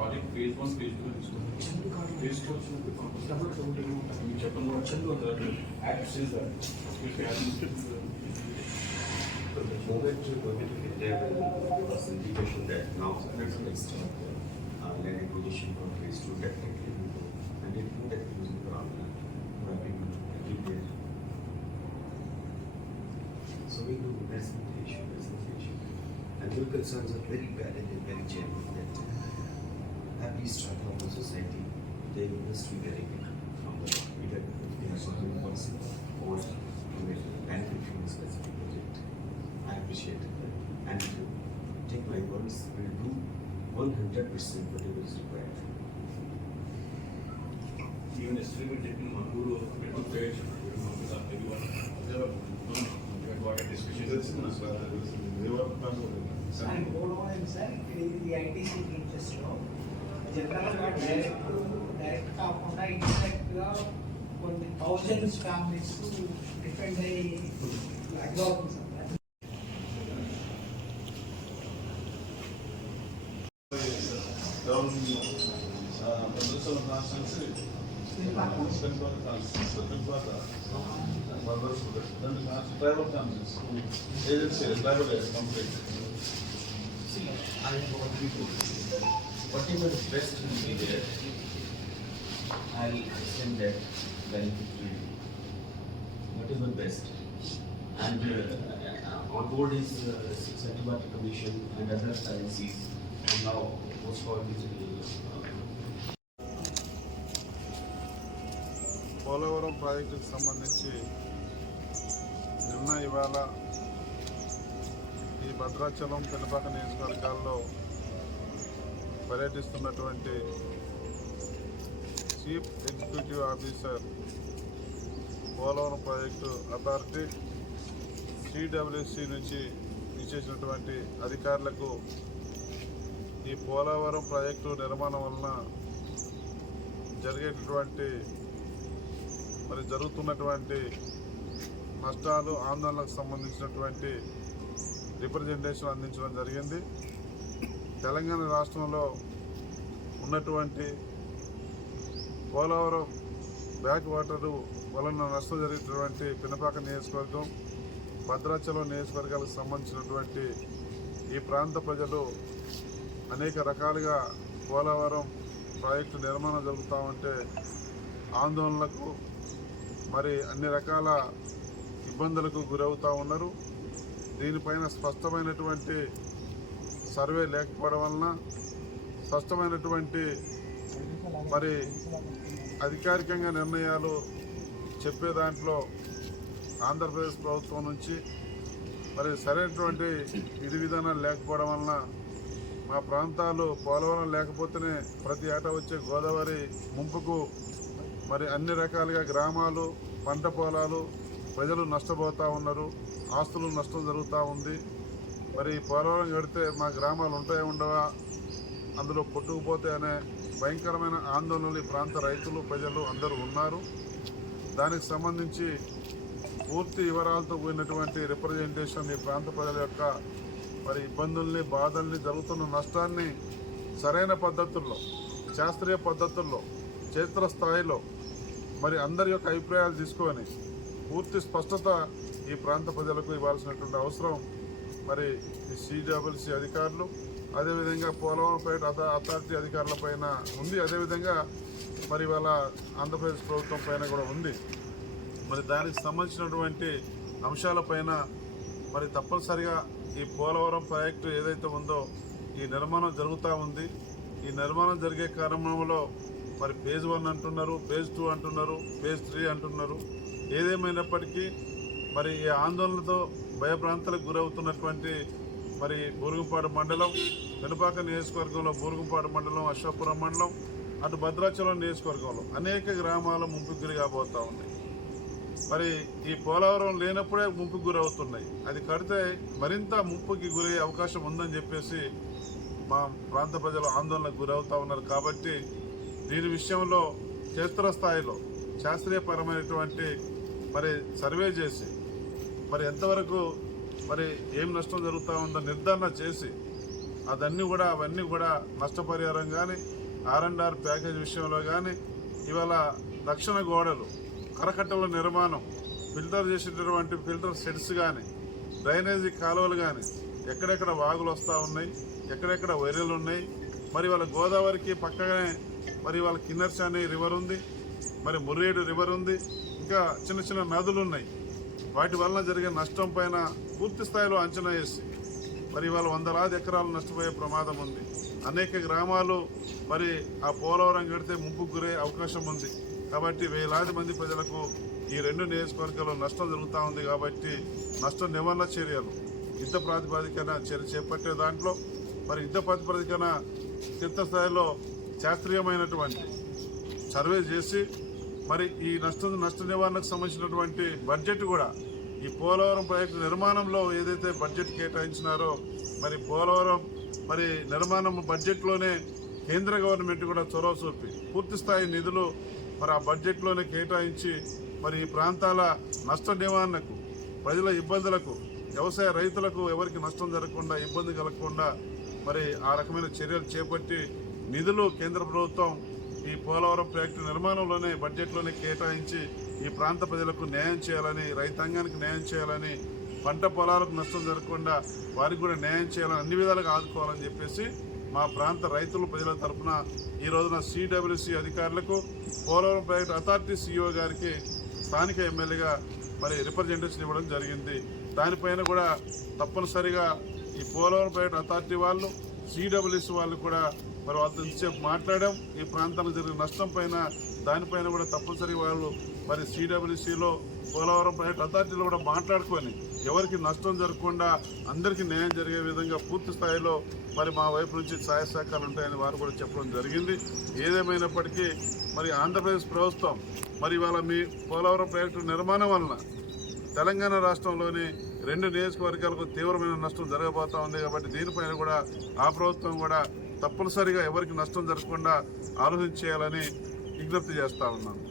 project phase 1 phase 2 phase 2 the moment there was indication that now next land acquisition for phase 2 definitely will go, and it will that using ground so we do presentation, and your concerns are very valid and very genuine. That happy start of the society, they must be getting it from the leader. They are something possible or to benefit from a specific project. I appreciate it, and take my words, will do 100% whatever is required. Even yesterday we taken Manguru to page everyone. What a discussion. And hold on, sir, the ITC just now. General direct కాకుండా indirect గా కొన్ని thousands families defend అయ్యి advance whatever is best will be there. I'll extend that benefit to you. Whatever best. And on board is Certificate Commission and other agencies. And now most for digital. Polavaram ప్రాజెక్టుకు సంబంధించి నిన్న ఇవాళ ఈ భద్రాచలం పెనుపాక నియోజకవర్గాల్లో పర్యటిస్తున్నటువంటి chief executive officer Polavaram project authority CWC నుంచి ఇచ్చేసినటువంటి అధికారులకు ఈ పోలవరం ప్రాజెక్టు నిర్మాణం వలన జరుగుతున్నటువంటి నష్టాలు ఆందోళనకు సంబంధించినటువంటి రిప్రజెంటేషన్ అందించడం జరిగింది. తెలంగాణ రాష్ట్రంలో ఉన్నటువంటి పోలవరం బ్యాక్ వాటరు వలన నష్టం జరిగినటువంటి పినపాక నియోజకవర్గం, భద్రాచలం నియోజకవర్గాలకు సంబంధించినటువంటి ఈ ప్రాంత ప్రజలు అనేక రకాలుగా పోలవరం ప్రాజెక్టు నిర్మాణం జరుగుతూ ఉంటే ఆందోళనలకు మరి అన్ని రకాల ఇబ్బందులకు గురవుతూ ఉన్నారు. దీనిపైన స్పష్టమైనటువంటి సర్వే లేకపోవడం వలన స్పష్టమైనటువంటి మరి అధికారికంగా నిర్ణయాలు చెప్పే దాంట్లో ఆంధ్రప్రదేశ్ ప్రభుత్వం నుంచి మరి సరైనటువంటి విధి విధానాలు లేకపోవడం వలన మా ప్రాంతాలు పోలవరం లేకపోతేనే ప్రతి ఏటా వచ్చే గోదావరి ముంపుకు మరి అన్ని రకాలుగా గ్రామాలు, పంట పొలాలు, ప్రజలు నష్టపోతూ ఉన్నారు. ఆస్తులు నష్టం జరుగుతూ ఉంది. మరి పోలవరం కడితే మా గ్రామాలు ఉంటాయో ఉండవా, అందులో కొట్టుకుపోతే అనే భయంకరమైన ఆందోళనలు ఈ ప్రాంత రైతులు, ప్రజలు అందరూ ఉన్నారు. దానికి సంబంధించి పూర్తి వివరాలతో కూడినటువంటి రిప్రజెంటేషన్ ఈ ప్రాంత ప్రజల యొక్క మరి ఇబ్బందుల్ని, బాధల్ని, జరుగుతున్న నష్టాన్ని సరైన పద్ధతుల్లో, శాస్త్రీయ పద్ధతుల్లో, క్షేత్ర స్థాయిలో మరి అందరి యొక్క అభిప్రాయాలు తీసుకొని పూర్తి స్పష్టత ఈ ప్రాంత ప్రజలకు ఇవ్వాల్సినటువంటి అవసరం మరి సిడబ్ల్యూసి అధికారులు, అదేవిధంగా పోలవరం అథారిటీ అధికారుల పైన ఉంది. అదేవిధంగా మరి ఇవాళ ఆంధ్రప్రదేశ్ ప్రభుత్వం పైన కూడా ఉంది. మరి దానికి సంబంధించినటువంటి అంశాలపైన మరి తప్పనిసరిగా ఈ పోలవరం ప్రాజెక్టు ఏదైతే ఉందో ఈ నిర్మాణం జరుగుతూ ఉంది. ఈ నిర్మాణం జరిగే క్రమంలో మరి ఫేజ్ 1 అంటున్నారు, ఫేజ్ 2 అంటున్నారు, ఫేజ్ 3 అంటున్నారు. ఏదేమైనప్పటికీ మరి ఈ ఆందోళనతో భయభ్రాంతులకు గురవుతున్నటువంటి మరి బూరుగుంపాడు మండలం, పెనుపాక నియోజకవర్గంలో బూరుగుంపాడు మండలం, అశ్వాపురం మండలం, అటు భద్రాచలం నియోజకవర్గంలో అనేక గ్రామాలు ముంపుకు గురి కాబోతూ ఉన్నాయి. మరి ఈ పోలవరం లేనప్పుడే ముంపుకు గురవుతున్నాయి. అది కడితే మరింత ముంపుకి గురయ్యే అవకాశం ఉందని చెప్పేసి మా ప్రాంత ప్రజలు ఆందోళనకు గురవుతూ ఉన్నారు. కాబట్టి దీని విషయంలో క్షేత్రస్థాయిలో శాస్త్రీయపరమైనటువంటి మరి సర్వే చేసి మరి ఎంతవరకు మరి ఏం నష్టం జరుగుతూ ఉందో నిర్ధారణ చేసి అవన్నీ కూడా నష్టపరిహారం కానీ R&R ప్యాకేజ్ విషయంలో కానీ ఇవాళ రక్షణ గోడలు, కరకట్టల నిర్మాణం, ఫిల్టర్ చేసేటటువంటి ఫిల్టర్ సెట్స్ కానీ, డ్రైనేజీ కాలువలు కానీ, ఎక్కడెక్కడ వాగులు వస్తూ ఉన్నాయి, ఎక్కడెక్కడ వైరలు ఉన్నాయి. మరి వాళ్ళ గోదావరికి పక్కనే మరి వాళ్ళ కిన్నెర్స్ అనే రివర్ ఉంది, మరి ముర్రేడు రివర్ ఉంది, ఇంకా చిన్న చిన్న నదులు ఉన్నాయి. వాటి వలన జరిగే నష్టం పైన పూర్తి స్థాయిలో అంచనా వేసి మరి ఇవాళ 100,000 ఎకరాలు నష్టపోయే ప్రమాదం ఉంది. అనేక గ్రామాలు మరి ఆ పోలవరం కడితే ముంపుకు గురే అవకాశం ఉంది. కాబట్టి వేలాది మంది ప్రజలకు ఈ 2 నియోజకవర్గాల్లో నష్టం జరుగుతూ ఉంది. కాబట్టి నష్ట నివారణ చర్యలు యుద్ధ ప్రాతిపదికన చేపట్టే దాంట్లో మరి యుద్ధ ప్రాతిపదికన క్షేత్రస్థాయిలో శాస్త్రీయమైనటువంటి సర్వే చేసి మరి ఈ నష్ట నివారణకు సంబంధించినటువంటి బడ్జెట్ కూడా ఈ పోలవరం ప్రాజెక్టు నిర్మాణంలో ఏదైతే బడ్జెట్ కేటాయించినారో మరి పోలవరం మరి నిర్మాణం బడ్జెట్లోనే కేంద్ర గవర్నమెంట్ కూడా చొరవ చూపి పూర్తి స్థాయి నిధులు మరి ఆ బడ్జెట్లోనే కేటాయించి మరి ఈ ప్రాంతాల నష్ట నివారణకు, ప్రజల ఇబ్బందులకు, వ్యవసాయ రైతులకు ఎవరికి నష్టం జరగకుండా, ఇబ్బంది కలగకుండా మరి ఆ రకమైన చర్యలు చేపట్టి నిధులు కేంద్ర ప్రభుత్వం ఈ పోలవరం ప్రాజెక్టు నిర్మాణంలోనే బడ్జెట్లోనే కేటాయించి ఈ ప్రాంత ప్రజలకు న్యాయం చేయాలని, రైతాంగానికి న్యాయం చేయాలని, పంట పొలాలకు నష్టం జరగకుండా వారికి కూడా న్యాయం చేయాలని, అన్ని విధాలుగా ఆదుకోవాలని చెప్పేసి మా ప్రాంత రైతులు ప్రజల తరఫున ఈ రోజున CWC అధికారులకు, పోలవరం ప్రాజెక్టు అథారిటీ CEO గారికి స్థానిక ఎమ్మెల్యేగా మరి రిప్రజెంటేషన్ ఇవ్వడం జరిగింది. దానిపైన కూడా తప్పనిసరిగా ఈ పోలవరం ప్రాజెక్టు అథారిటీ వాళ్ళు, CWC వాళ్ళు కూడా మరి వాళ్ళతో ఇంతసేపు మాట్లాడాం. ఈ ప్రాంతానికి జరిగిన నష్టం పైన దానిపైన కూడా తప్పనిసరిగా వాళ్ళు మరి CWCలో పోలవరం ప్రాజెక్టు అథారిటీలో కూడా మాట్లాడుకొని ఎవరికి నష్టం జరగకుండా అందరికీ న్యాయం జరిగే విధంగా పూర్తి స్థాయిలో మరి మా వైపు నుంచి సహాయ సహకారాలు ఉంటాయని వారు కూడా చెప్పడం జరిగింది. ఏదేమైనప్పటికీ మరి ఆంధ్రప్రదేశ్ ప్రభుత్వం మరి ఇవాళ మీ పోలవరం ప్రాజెక్టు నిర్మాణం వలన తెలంగాణ రాష్ట్రంలోని 2 నియోజకవర్గాలకు తీవ్రమైన నష్టం జరగబోతా ఉంది. కాబట్టి దీనిపైన కూడా ఆ ప్రభుత్వం కూడా తప్పనిసరిగా ఎవరికి నష్టం జరగకుండా ఆలోచన చేయాలని విజ్ఞప్తి చేస్తా ఉన్నాను.